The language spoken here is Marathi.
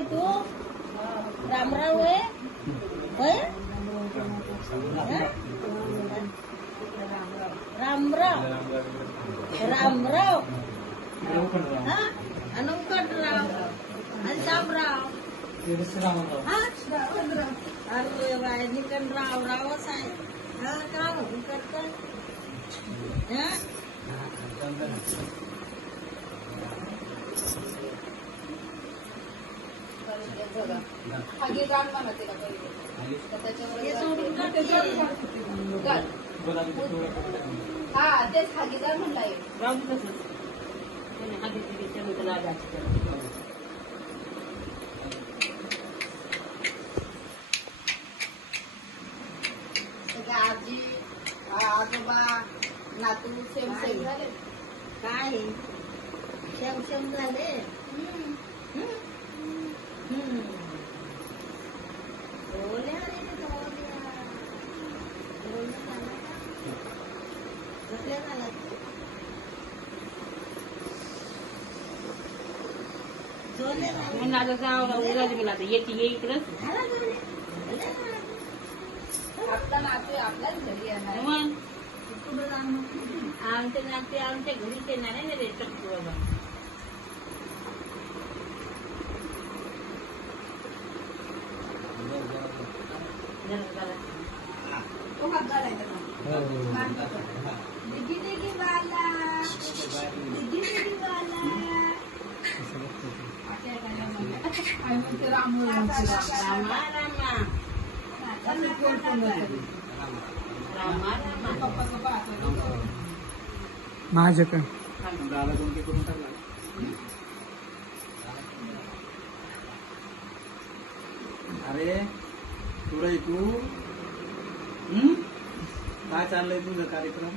होय तू रामराव होय होय रामराव रामराव हा अनुकटराव आणि शामराव अरे बाय निकनराव रावच आहे हा का करता हा हा तेच खागीदार म्हणला आजी आजोबा नातू सेम सेम झाले काय शेम शेम झाले आपला नातू आपल्याच घरी येणार आमच्या नाते आमच्या घरीच येणार आहे ना रे चक्कू बाबा दिगी वाला माझ्याकडे अरे तुला तू काय चाललंय तुझं कार्यक्रम